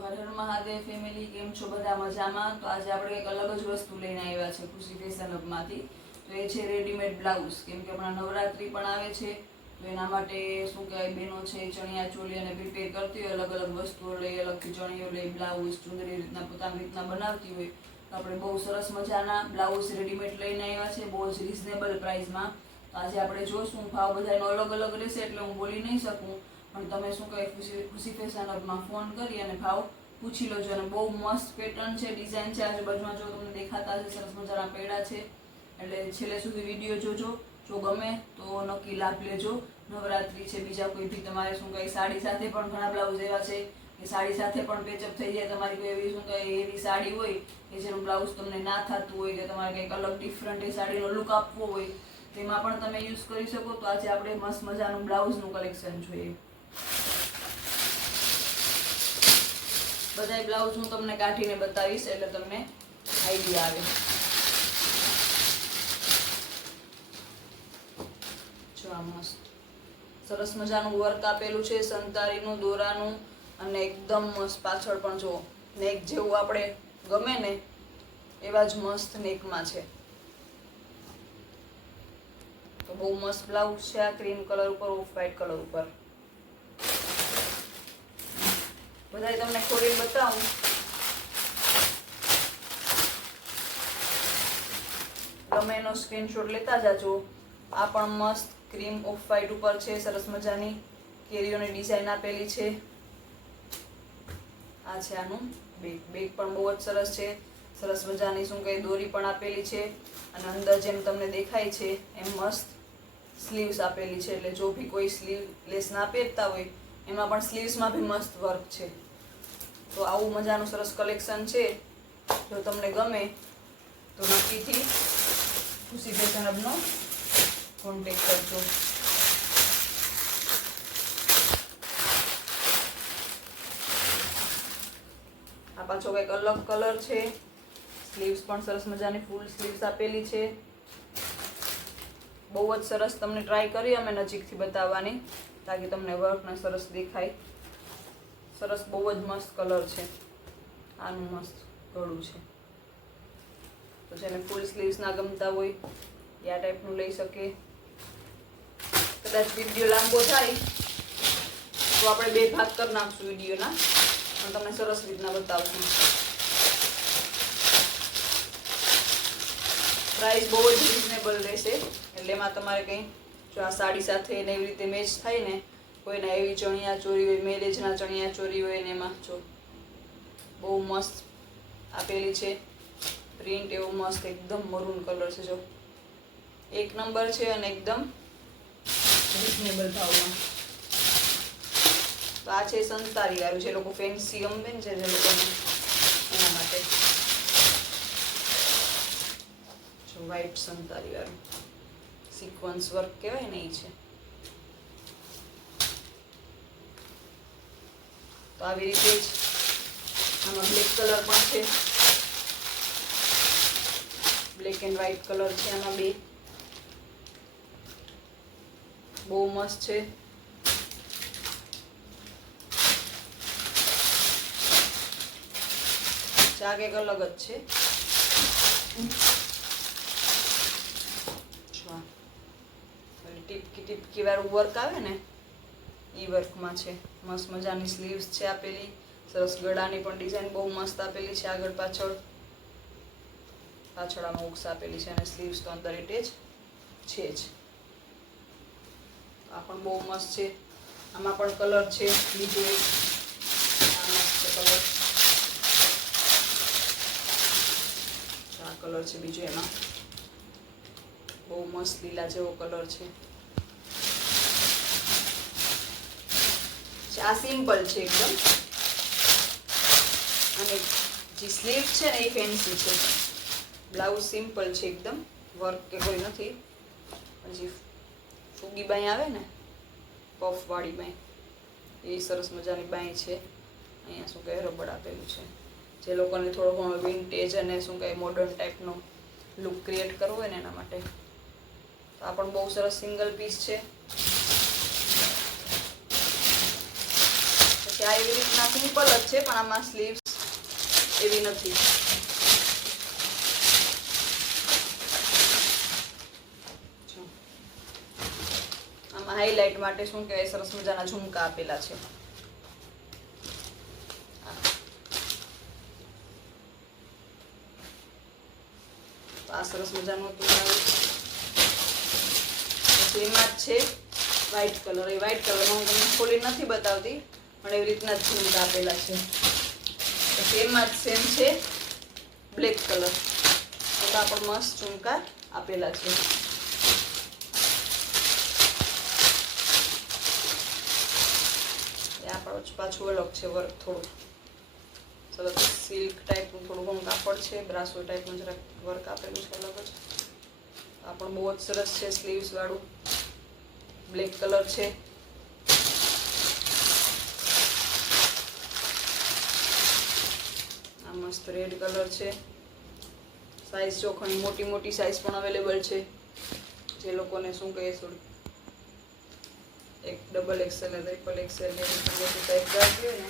Har Har Mahadev family, કેમ છો બધા? મજામાં? તો આજે આપણે એક અલગ જ વસ્તુ લઈને આવ્યા છે ખુશી ફેશન હબમાંથી. તો એ છે રેડીમેડ બ્લાઉઝ. કેમ કે હમણાં નવરાત્રી પણ આવે છે, તો એના માટે શું કહેવાય, બહેનો છે ચણિયા ચોળી અને પ્રિપેર કરતી હોય, અલગ અલગ વસ્તુઓ લઈ, અલગથી ચણિયો લઈ, બ્લાઉઝ ચુંદડી રીતના પોતાની રીતના બનાવતી હોય. તો આપણે બહુ સરસ મજાના બ્લાઉઝ રેડીમેડ લઈને આવ્યા છે, બહુ જ રિઝનેબલ પ્રાઇસમાં. તો આજે આપણે જોશું, ભાવ બધાનો અલગ અલગ રહેશે એટલે હું બોલી નહીં શકું, પણ તમે શું કહે ખુશી ફેશન હબમાં ફોન કરી અને ભાવ પૂછી લેજો. અને બહુ મસ્ત પેટર્ન છે, ડિઝાઇન છે. આજુબાજુમાં જો તમને દેખાતા હશે, સરસ મજાના પૈડા છે, એટલે છેલ્લે સુધી વિડીયો જોજો. જો ગમે તો નક્કી લાભ લેજો. નવરાત્રી છે, બીજા કોઈ બી તમારે શું કહે સાડી સાથે પણ ઘણા બ્લાઉઝ એવા છે કે સાડી સાથે પણ પેચઅપ થઈ જાય. તમારી કોઈ એવી શું કહે એવી સાડી હોય કે જેનું બ્લાઉઝ તમને ના થતું હોય, કે તમારે કંઈક અલગ ડિફરન્ટ એ સાડીનો લુક આપવો હોય, તેમાં પણ તમે યુઝ કરી શકો. તો આજે આપણે મસ્ત મજાનું બ્લાઉઝનું કલેક્શન જોઈએ. બધા બ્લાઉઝ હું તમને કાઢીને બતાવીશ એટલે તમને આઈડિયા આવે. જો આ મસ્ત સરસ મજાનું વર્ક આપેલું છે, સંતારીનું, દોરાનું, અને એકદમ મસ્ત પાછળ પણ જો નેક જેવું આપણે ગમે ને એવા જ મસ્ત નેકમાં છે. તો બહુ મસ્ત બ્લાઉઝ છે આ. ક્રીમ કલર ઉપર, ઓફ વ્હાઈટ કલર ઉપર. બધાય તમને ખોલીને બતાવું. ગમે એનો સ્ક્રીનશોટ લેતા જાજો. આ પણ મસ્ત ક્રીમ ઓફ વ્હાઈટ ઉપર છે, સરસ મજાની કેરીઓની ડિઝાઇન આપેલી છે. આ છે આનું બેક. બેક પણ બહુ જ સરસ છે, સરસ મજાની શું કહે દોરી પણ આપેલી છે, અને અંદર જેમ તમને દેખાય છે એમ મસ્ત સ્લીવ્સ આપેલી છે. એટલે જો બી કોઈ સ્લીવલેસ ના પહેરતા હોય એમાં પણ સ્લીવ્સમાં બી મસ્ત વર્ક છે. તો આવું મજાનું સરસ કલેક્શન છે. જો તમને ગમે તો નક્કીથી ખુશી ફેશન હબનો કોન્ટેક્ટ કરજો. આ પાછો કંઈક અલગ કલર છે. સ્લીવ્સ પણ સરસ મજાની ફૂલ સ્લીવ્સ આપેલી છે. બહુ જ સરસ. તમને ટ્રાય કરી અમે નજીકથી બતાવવાની, તાકી તમને વર્કને સરસ દેખાય. સરસ, બહુ જ મસ્ત કલર છે. આનું મસ્ત ગળું છે. તો જેને ફૂલ સ્લીવ્સ ના ગમતા હોય એ આ ટાઈપનું લઈ શકે. કદાચ વિડીયો લાંબો થાય તો આપણે 2 ભાગ કરી નાખશું વિડીયોના, પણ તમને સરસ રીતના બતાવશું. પ્રાઇસ બહુ જ રિઝનેબલ રહેશે, એટલે એમાં તમારે કંઈ જો આ સાડી સાથે ને એવી રીતે મેચ થાય ને, કોઈના એવી ચણિયા ચોરી હોય, મેરેજના ચણિયા ચોરી હોય ને એમાં જો બહુ મસ્ત આપેલી છે. પ્રિન્ટ એવો મસ્ત એકદમ મરૂન કલર છે. જો એક નંબર છે, અને એકદમ રિઝનેબલ ભાવમાં. તો આ છે સંતારી વાળું, જે લોકો ફેન્સી ગમે ને છે જે લોકોને, એના માટે. જો વ્હાઈટ સંતારી વાળું સિક્વન્સ વર્ક કહેવાય ને એ છે. તો આવી રીતે જ આમાં બ્લેક કલર પણ છે. બ્લેક એન્ડ વ્હાઈટ કલર છે આમાં બે. બહુ મસ્ત છે. આ કંઈક અલગ જ છે. ટીપકી વાળું વર્ક આવે ને એ વર્કમાં છે. મસ્ત મજાની સ્લીવ્સ છે આપેલી. સરસ ગળાની પણ ડિઝાઇન બહુ મસ્ત આપેલી છે. આગળ પાછળ આમાં હુક્સ આપેલી છે, અને સ્લીવ્સ તો અંદર એટેચ છે જ. આ પણ બહુ મસ્ત છે. આમાં પણ કલર છે બીજો એક. આ મસ્ત કલર, આ કલર છે બીજો. એમાં બહુ મસ્ત લીલા જેવો કલર છે. આ સિમ્પલ છે એકદમ, અને જે સ્લીવ છે ને એ ફેન્સી છે. બ્લાઉઝ સિમ્પલ છે એકદમ, વર્ક કે કોઈ નથી. હજી ફૂગી બાઈ આવે ને, પફ વાળી બાઈ, એ સરસ મજાની બાઈ છે. અહીંયા શું કહે રબડ આપેલું છે. જે લોકોને થોડો ઘણો વિન્ટેજ અને શું કહે મોડર્ન ટાઈપનો લુક ક્રિએટ કરવો હોય ને એના માટે. તો આ પણ બહુ સરસ સિંગલ પીસ છે. પછી આ એવી રીતના સિમ્પલ જ છે, પણ આમાં સ્લીવ્સ એવી નથી. આમાં હાઇલાઇટ માટે શું કહેવાય સરસ મજાના ઝુમકા આપેલા છે. આ સરસ મજાનું એમાં જ છે વ્હાઈટ કલર. એ વ્હાઈટ કલરમાં હું તમને ખોલી નથી બતાવતી, પણ એવી રીતના જ ઝુમકા આપેલા છે. એમાં જ સેમ છે બ્લેક કલર. એમાં પણ મસ્ત ઝુમકા આપેલા છે. આ પણ પાછું અલગ છે વર્ક, થોડું સરસ સિલ્ક ટાઈપનું થોડું ઘણું કાપડ છે, બ્રાસો ટાઈપનું જરાક વર્ક આપેલું છે અલગ જ. આ પણ બહુ જ સરસ છે, સ્લીવ્સ વાળું બ્લેક કલર છે. આ મસ્ત રેડ કલર છે. સાઈઝ ચોખણી મોટી મોટી સાઈઝ પણ અવેલેબલ છે, જે લોકોને શું કહે થોડી એક ડબલ એક્સેલ ને ટ્રિપલ એક્સેલ ને મોટી સાઈઝ રાખવી હોય ને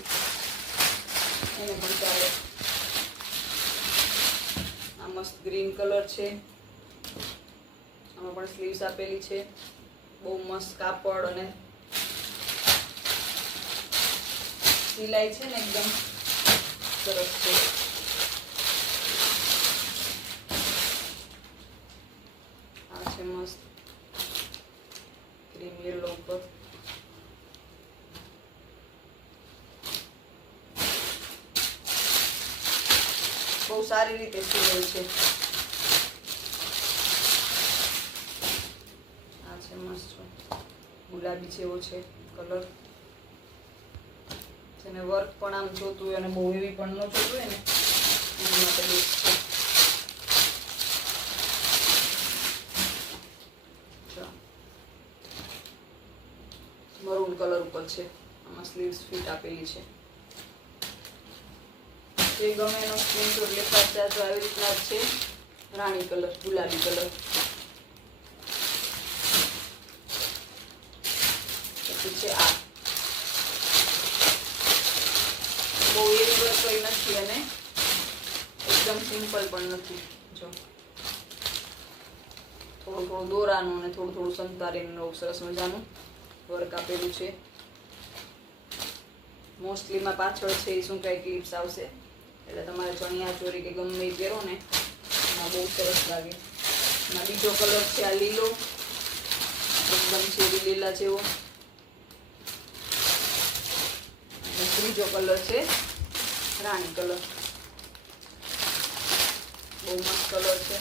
એને પણ ચાલે. આ મસ્ત ગ્રીન કલર છે. આમાં પણ સ્લીવ્સ આપેલી છે. બહુ મસ્ત કાપડ અને સિલાઈ છે ને એકદમ સરસ છે. આ છે મસ્ત ક્રીમ યલો ઉપર. બહુ સારી રીતે સિલાઈ છે. આ છે મસ્ત ગુલાબી જેવો છે કલર. જેને વર્ક પણ આમ જોતું હોય અને બહુ હેવી પણ ન જોતું હોય ને એના માટે બેસ્ટ છે. મરૂન કલર ઉપર છે. આમાં સ્લીવ્સ ફિટ આપેલી છે. જે ગમે એનો સ્ક્રીનશોટ લેતા ચાહતો આવી રીતના જ છે. રાણી કલર, ગુલાબી કલર. પછી છે આ બહુ એવી વર્ક કઈ નથી અને એકદમ સિમ્પલ પણ નથી. જો થોડું થોડું દોરાનું અને થોડું થોડું સંતારીનું સરસ મજાનું વર્ક આપેલું છે. મોસ્ટલીમાં પાછળ છે એ શું કઈ ક્લિપ્સ આવશે, એટલે તમારે ચણિયા ચોરી કે ગમે એ પહેરો ને એમાં બહુ સરસ લાગે. એમાં બીજો કલર છે આ લીલો, એકદમ છે લીલા જેવો. અને ત્રીજો કલર છે રાણી કલર. બહુ મસ્ત કલર છે.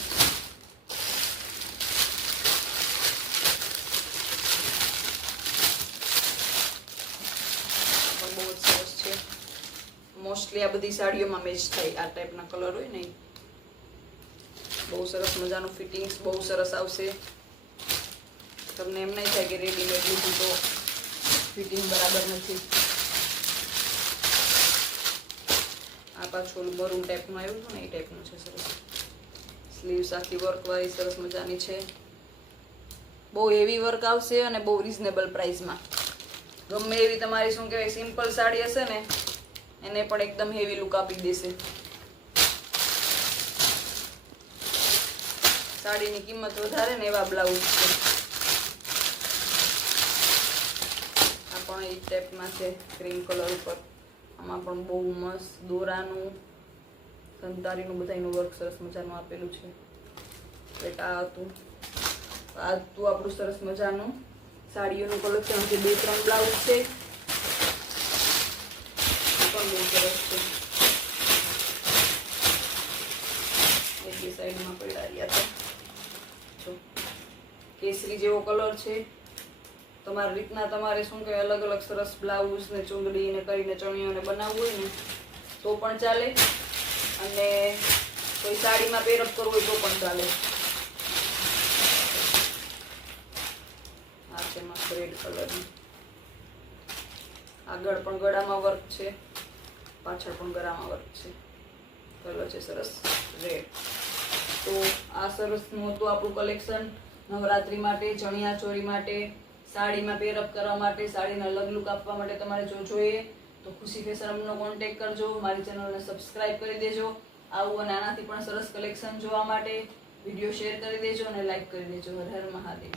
બહુ જ સરસ છે. મોસ્ટલી આ બધી સાડીઓમાં મેચ થાય આ ટાઈપના કલર હોય ને. બહુ સરસ મજાનું ફિટિંગ્સ બહુ સરસ આવશે. તમને એમ નહીં થાય કે રેડીમેડ લીધું તો ફિટિંગ બરાબર નથી. આ પાછું મરૂન ટાઈપનું આવ્યું હતું ને એ ટાઈપનું છે સરસ. સ્લીવ્સ આખી વર્કવાળી સરસ મજાની છે. બહુ હેવી વર્ક આવશે અને બહુ રિઝનેબલ પ્રાઇસમાં. ગમે એવી તમારી શું કહેવાય સિમ્પલ સાડી હશે ને એને પણ એકદમ હેવી લુક આપી દેશે. સાડીની કિંમત વધારે ને એવા બ્લાઉઝ છે. આ પણ એ ટાઈપમાં છે ક્રીમ કલર ઉપર. આમાં પણ બહુ મસ્ત દોરાનું સંતારીનું બધાનું વર્ક સરસ મજાનું આપેલું છે. એટલે આ હતું આપણું સરસ મજાનું સાડીઓનું કલેક્શન. જે 2-3 બ્લાઉઝ છે પણ બહુ સરસ છે. એટલી સાઈડમાં પડ્યા રહ્યા હતા. જો કેસરી જેવો કલર છે. તમારી રીતના તમારે શું કહેવાય અલગ અલગ સરસ બ્લાઉઝ ને ચુંદડી ને કરીને ચણિયોને બનાવવું હોય ને તો પણ ચાલે, અને કોઈ સાડીમાં પેરઅપ કરવું હોય તો પણ ચાલે. આ છે મસ્ત રેડ કલરની. આગળ પણ ગળામાં વર્ક છે, પાછળ પણ ગળામાં વર્ક છે. કલર છે સરસ રેડ. તો આ સરસનું હતું આપણું કલેક્શન નવરાત્રી માટે, ચણિયા ચોરી માટે, સાડીમાં પેરઅપ કરવા માટે, સાડીના અલગ લુક આપવા માટે. તમારે જો જોઈએ તો ખુશી ફેશન હબનો કોન્ટેક્ટ કરજો, મારી ચેનલને સબસ્ક્રાઇબ કરી દેજો. આવું અને આનાથી પણ સરસ કલેક્શન જોવા માટે વિડીયો શેર કરી દેજો અને લાઈક કરી દેજો. હર હર મહાદેવ.